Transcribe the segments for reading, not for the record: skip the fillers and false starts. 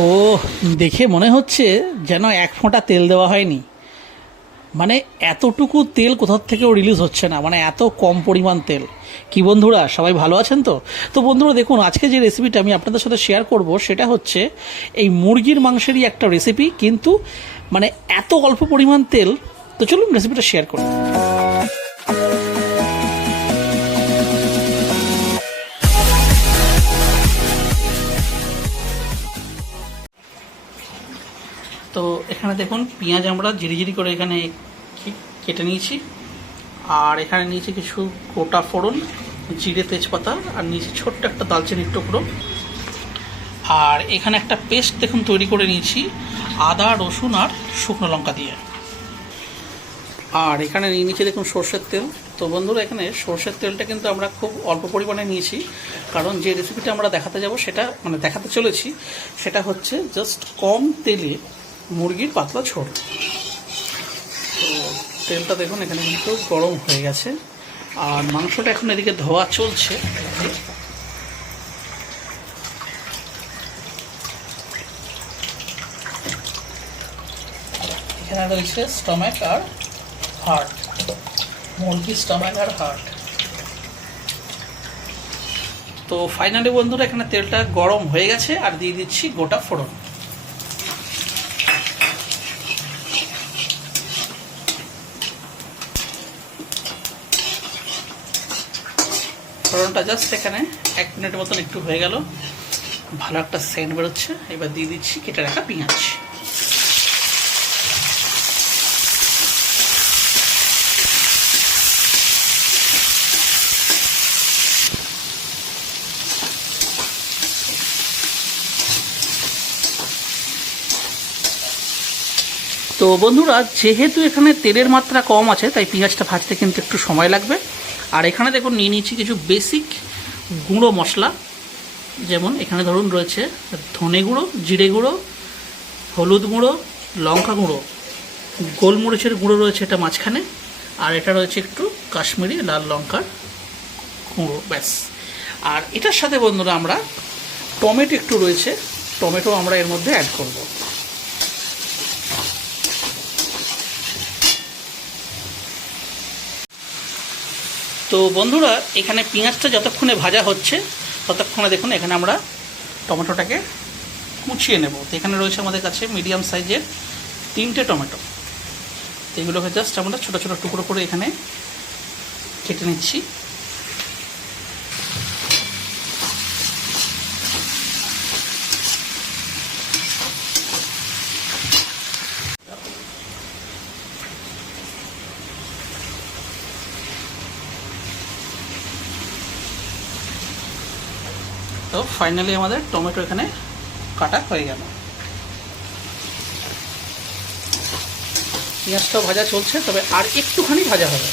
ও, দেখে মনে হচ্ছে যেন এক ফোঁটা তেল দেওয়া হয়নি। মানে এতটুকু তেল কোথাও থেকেও রিলিজ হচ্ছে না, মানে এত কম পরিমাণ তেল। কি বন্ধুরা, সবাই ভালো আছেন তো? তো বন্ধুরা দেখুন, আজকে যে রেসিপিটা আমি আপনাদের সাথে শেয়ার করব সেটা হচ্ছে এই মুরগির মাংসেরই একটা রেসিপি, কিন্তু মানে এত অল্প পরিমাণ তেল। তো চলুন রেসিপিটা শেয়ার করি। তো এখানে দেখুন, পেঁয়াজ আমরা ঝিরিঝিরি করে এখানে কেটে নিয়েছি। আর এখানে নিয়েছি কিছু গোটা ফোড়ন, জিরে, তেজপাতা, আর নিয়েছি ছোট্ট একটা দালচিনির টুকরো। আর এখানে একটা পেস্ট দেখুন তৈরি করে নিয়েছি আদা, রসুন আর শুকনো লঙ্কা দিয়ে। আর এখানে নিয়ে নিয়েছি দেখুন সর্ষের তেল। তো বন্ধুরা, এখানে সর্ষের তেলটা কিন্তু আমরা খুব অল্প পরিমাণে নিয়েছি, কারণ যে রেসিপিটা আমরা দেখাতে যাব সেটা দেখাতে চলেছি সেটা হচ্ছে জাস্ট কম তেলে মুরগির পাতলা ঝোল। তো তেলটা দেখুন এখানে কিন্তু গরম হয়ে গেছে, আর মাংসটা এখন এদিকে ধোয়া চলছে। এখানে রয়েছে স্টমাক আর হার্ট, মুরগির স্টমাক আর হার্ট। তো ফাইনালি বন্ধুরা, এখানে তেলটা গরম হয়ে গেছে, আর দিয়ে দিচ্ছি গোটা ফোড়ন। ফোড়নটা জাস্ট এখানে 1 মিনিট মতন একটু হয়ে গেল, ভালো একটা সেন্ট বেরোচ্ছে। এবার দিয়ে দিচ্ছি কেটে রাখা পেঁয়াজ। তো বন্ধুরা, যেহেতু এখানে তেলের মাত্রা কম আছে, তাই পেঁয়াজটা ভাজতে কিন্তু একটু সময় লাগবে। আর এখানে দেখুন নিয়ে নিচ্ছি কিছু বেসিক গুঁড়ো মশলা, যেমন এখানে ধরুন রয়েছে ধনে গুঁড়ো, জিরে গুঁড়ো, হলুদ গুঁড়ো, লঙ্কা গুঁড়ো, গোলমরিচের গুঁড়ো রয়েছে এটা মাঝখানে, আর এটা রয়েছে একটু কাশ্মীরি লাল লঙ্কার গুঁড়ো, ব্যাস। আর এটার সাথে বন্ধুরা আমরা টমেটো একটু রয়েছে, টমেটো আমরা এর মধ্যে অ্যাড করব। তো বন্ধুরা, এখানে পেঁয়াজটা যতক্ষণে ভাজা হচ্ছে ততক্ষণে দেখুন এখানে আমরা টমেটোটাকে কুচিয়ে নেব। তো এখানে রয়েছে আমাদের কাছে মিডিয়াম সাইজের 3টে টমেটো। তো এগুলোকে জাস্ট আমরা ছোটো ছোটো টুকরো করে এখানে কেটে নিচ্ছি। তো ফাইনালি আমাদের টমেটো এখানে কাটা হয়ে গেল। পেঁয়াজটাও ভাজা চলছে, তবে আর একটুখানি ভাজা হবে।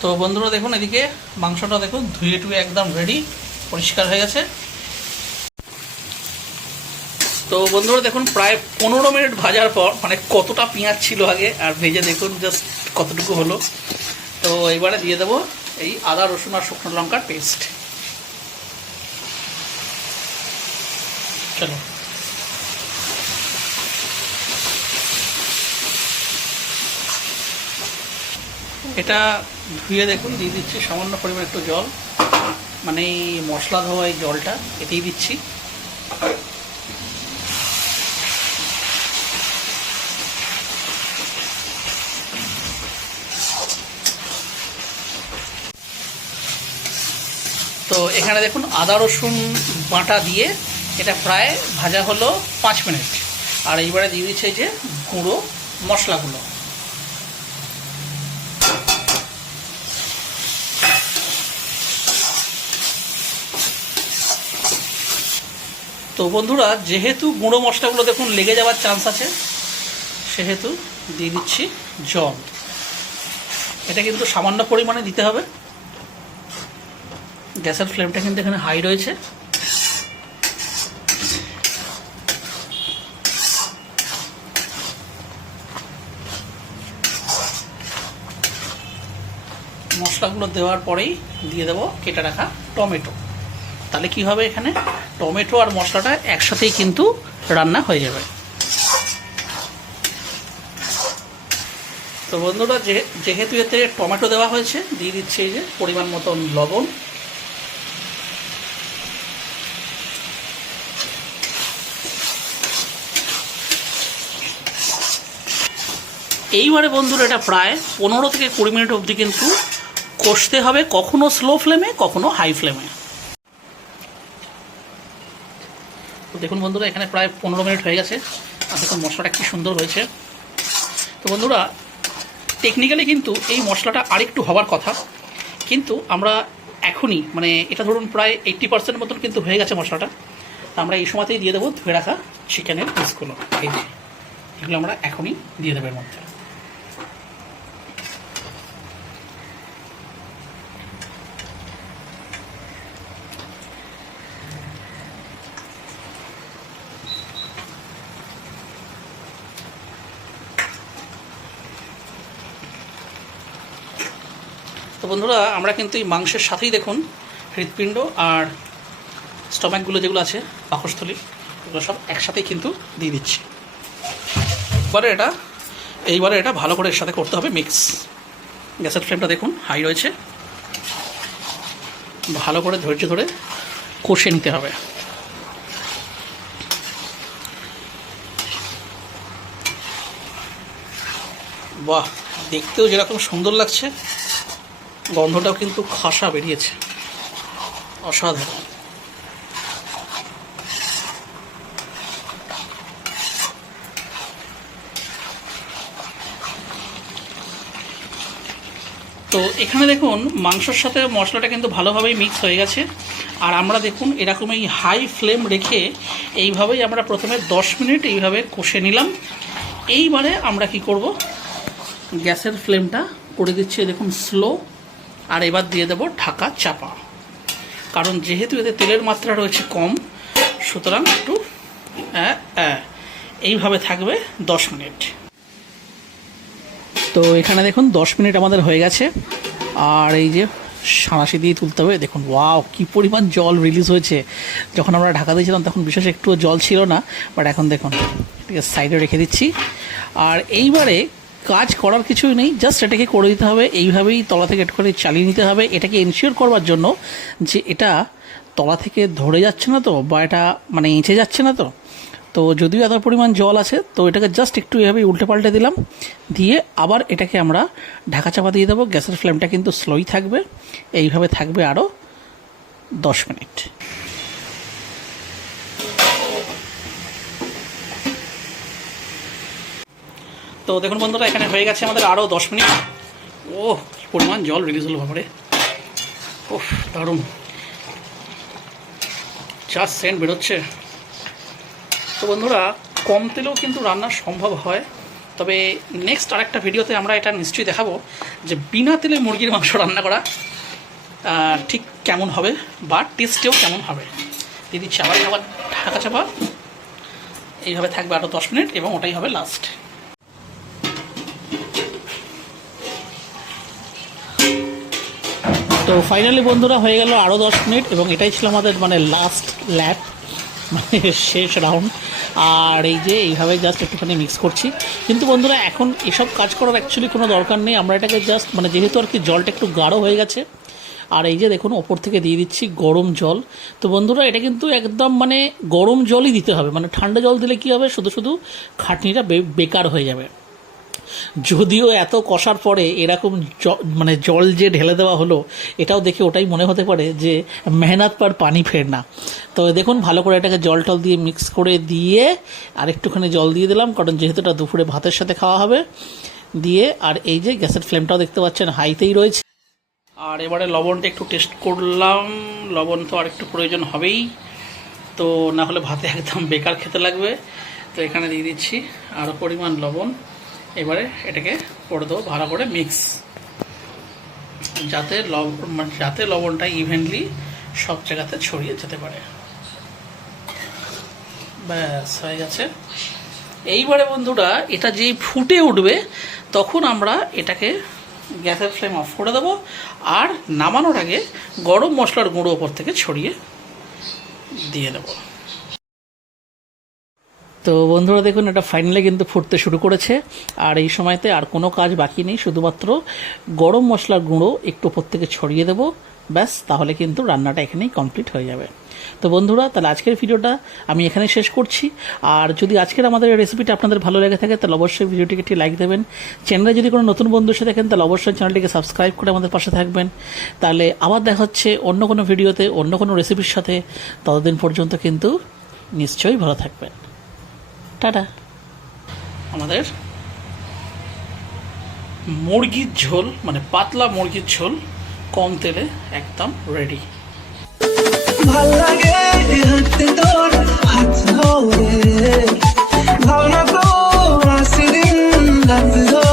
তো বন্ধুরা দেখুন, এদিকে মাংসটা দেখুন ধুয়ে টুয়ে একদম রেডি, পরিষ্কার হয়ে গেছে। তো বন্ধুরা দেখুন, প্রায় 15 মিনিট ভাজার পর মানে কতটা পেঁয়াজ ছিল আগে, আর ভেজে দেখুন জাস্ট কতটুকু হলো। তো এবারে দিয়ে দেবো এই আদা, রসুন আর শুকনো লঙ্কার পেস্ট। চলো, এটা ধুয়ে দেখুন দিয়ে দিচ্ছি সামান্য পরিমাণ একটু জল, মানে মশলা ধোয়া এই জলটা এতেই দিচ্ছি। তো এখানে দেখুন আদা রসুন বাটা দিয়ে এটা প্রায় ভাজা হলো 5 মিনিট। আর এইবারে দিয়ে দিচ্ছে যে গুঁড়ো মশলাগুলো। তো বন্ধুরা, যেহেতু গুঁড়ো মশলাগুলো দেখুন লেগে যাওয়ার চান্স আছে, সেহেতু দিয়ে দিচ্ছি জল। এটা কিন্তু সামান্য পরিমাণে দিতে হবে। গ্যাসের ফ্লেমটা কিন্তু এখানে হাই রয়েছে। মশলাগুলো দেওয়ার পরেই দিয়ে দেবো কেটে রাখা টমেটো। তাহলে কি হবে, এখানে টমেটো আর মশলাটা একসাথেই কিন্তু রান্না হয়ে যাবে। তো বন্ধুরা, যেহেতু এতে টমেটো দেওয়া হয়েছে, দিয়ে দিচ্ছি এই যে পরিমাণ মতন লবণ। এইবারে বন্ধুরা এটা প্রায় 15 থেকে 20 মিনিট অবধি কিন্তু কষতে হবে, কখনো স্লো ফ্লেমে কখনো হাই ফ্লেমে। তো দেখুন বন্ধুরা, এখানে প্রায় 15 মিনিট হয়ে গেছে, আর দেখুন মশলাটা কি সুন্দর হয়েছে। তো বন্ধুরা, টেকনিক্যালি কিন্তু এই মশলাটা আরেকটু হওয়ার কথা, কিন্তু আমরা এখনই মানে এটা ধরুন প্রায় 80% মতন কিন্তু হয়ে গেছে মশলাটা। আমরা এই সময়তেই দিয়ে দেবো ধুয়ে রাখা চিকেনের পিসগুলো। এই যে এগুলো আমরা এখনই দিয়ে দেবো এর মধ্যে। তো বন্ধুরা, আমরা কিন্তু এই মাংসের সাথেই দেখুন হৃৎপিণ্ড আর স্টমাকগুলো যেগুলো আছে, পাকস্থলী, এগুলো সব একসাথেই কিন্তু দিয়ে দিচ্ছি। এইবারে এটা ভালো করে এর সাথে করতে হবে মিক্স। গ্যাসের ফ্লেমটা দেখুন হাই রয়েছে, ভালো করে ধৈর্য ধরে কষে নিতে হবে। বাহ, দেখতেও যেরকম সুন্দর লাগছে, গন্ধটাও কিন্তু খাসা বেরিয়েছে, অসাধারণ। তো এখানে দেখুন মাংসর সাথে মশলাটা কিন্তু ভালোভাবেই মিক্স হয়ে গেছে। আর আমরা দেখুন এরকম এই হাই ফ্লেম রেখে এইভাবেই আমরা প্রথমে 10 মিনিট এইভাবে কষে নিলাম। এইবারে আমরা কি করব, গ্যাসের ফ্লেমটা করে দিচ্ছি দেখুন স্লো, আর এবার দিয়ে দেব ঢাকা চাপা। কারণ যেহেতু এতে তেলের মাত্রা রয়েছে কম, সুতরাং একটু এইভাবে থাকবে 10 মিনিট। তো এখানে দেখুন 10 মিনিট আমাদের হয়ে গেছে, আর এই যে সাঁড়াশি দিয়ে তুলতে হবে। দেখুন ওয়াও, কী পরিমাণ জল রিলিজ হয়েছে। যখন আমরা ঢাকা দিয়েছিলাম তখন বিশেষ একটুও জল ছিল না, বাট এখন দেখুন ঠিক আছে, সাইডে রেখে দিচ্ছি। আর এইবারে কাজ করার কিছুই নেই, জাস্ট এটাকে করে দিতে হবে। এইভাবেই তলা থেকে একটু করে চালিয়ে নিতে হবে, এটাকে এনশিওর করবার জন্য যে এটা তলা থেকে ধরে যাচ্ছে না তো, বা এটা মানে এঁচে যাচ্ছে না তো। তো যদিও এত পরিমাণ জল আছে, তো এটাকে জাস্ট একটু এভাবেই উল্টে পাল্টে দিলাম, দিয়ে আবার এটাকে আমরা ঢাকা চাপা দিয়ে দেবো। গ্যাসের ফ্লেমটা কিন্তু স্লোই থাকবে, এইভাবে থাকবে আরও 10 মিনিট। তো দেখুন বন্ধুরা, এখানে হয়ে গেছে আমাদের আরও 10 মিনিট। ও কি পরিমাণ জল রিলিজ হলো ব্যাপারে, ও দারুণ, জাস্ট সেন্ট বেরোচ্ছে। তো বন্ধুরা, কম তেলেও কিন্তু রান্না সম্ভব হয়। তবে নেক্সট আরেকটা ভিডিওতে আমরা এটা নিশ্চয়ই দেখাবো যে বিনা তেলে মুরগির মাংস রান্না করা ঠিক কেমন হবে, বা টেস্টেও কেমন হবে। দিয়ে দিচ্ছি আবার ঢাকা চাপা, এইভাবে থাকবে আরও 10 মিনিট, এবং ওটাই হবে লাস্ট। তো ফাইনালি বন্ধুরা হয়ে গেল আরও 10 মিনিট, এবং এটাই ছিল আমাদের মানে লাস্ট ল্যাপ, মানে শেষ রাউন্ড। আর এই যে এইভাবে জাস্ট একটুখানি মিক্স করছি। কিন্তু বন্ধুরা, এখন এসব কাজ করার অ্যাকচুয়ালি কোনো দরকার নেই। আমরা এটাকে জাস্ট মানে যেহেতু আর কি জলটা একটু গাঢ় হয়ে গেছে, আর এই যে দেখুন ওপর থেকে দিয়ে দিচ্ছি গরম জল। তো বন্ধুরা, এটা কিন্তু একদম মানে গরম জলই দিতে হবে, মানে ঠান্ডা জল দিলে কী হবে, শুধু শুধু খাটনিটা বেকার হয়ে যাবে। যদিও এত কষার পরে এরকম মানে জল যে ঢেলে দেওয়া হলো, এটাও দেখে ওটাই মনে হতে পারে যে মেহনত পর পানি ফের না। তো দেখুন ভালো করে এটাকে জল টল দিয়ে মিক্স করে দিয়ে আর একটুখানি জল দিয়ে দিলাম, কারণ যেহেতু এটা দুপুরে ভাতের সাথে খাওয়া হবে। দিয়ে আর এই যে গ্যাসের ফ্লেমটাও দেখতে পাচ্ছেন হাইতেই রয়েছে। আর এবারে লবণটা একটু টেস্ট করলাম, লবণ তো আর একটু প্রয়োজন হবেই, তো না হলে ভাতে একদম বেকার খেতে লাগবে। তো এখানে দিয়ে দিচ্ছি আরও পরিমাণ লবণ। এবারে এটাকে করে দেবো ভালো করে মিক্স, যাতে লবণটা ইভেনলি সব জায়গাতে ছড়িয়ে যেতে পারে। ব্যাস হয়ে গেছে। এইবারে বন্ধুরা, এটা যেই ফুটে উঠবে তখন আমরা এটাকে গ্যাসের ফ্লেম অফ করে দেবো। আর নামানোর আগে গরম মশলার গুঁড়ো ওপর থেকে ছড়িয়ে দিয়ে দেবো। তো বন্ধুরা দেখুন, এটা ফাইনালি কিন্তু ফুটতে শুরু করেছে। আর এই সময়তে আর কোনো কাজ বাকি নেই, শুধুমাত্র গরম মশলার গুঁড়ো একটু ওপর থেকে ছড়িয়ে দেবো, ব্যাস, তাহলে কিন্তু রান্নাটা এখানেই কমপ্লিট হয়ে যাবে। তো বন্ধুরা, তাহলে আজকের ভিডিওটা আমি এখানে শেষ করছি। আর যদি আজকের আমাদের এই রেসিপিটা আপনাদের ভালো লেগে থাকে তাহলে অবশ্যই ভিডিওটিকে একটি লাইক দেবেন। চ্যানেলে যদি কোনো নতুন বন্ধু এসে দেখেন তাহলে অবশ্যই চ্যানেলটিকে সাবস্ক্রাইব করে আমাদের পাশে থাকবেন। তাহলে আবার দেখা হচ্ছে অন্য কোনো ভিডিওতে অন্য কোনো রেসিপির সাথে। ততদিন পর্যন্ত কিন্তু নিশ্চয়ই ভালো থাকবেন। টাটা। আমাদের মুরগির ঝোল, মানে পাতলা মুরগির ঝোল কম তেলে একদম রেডি। ভাল লাগে হাতে তোর হাত ধরে, ভাবনা তো আসিদিন রাত ধরে।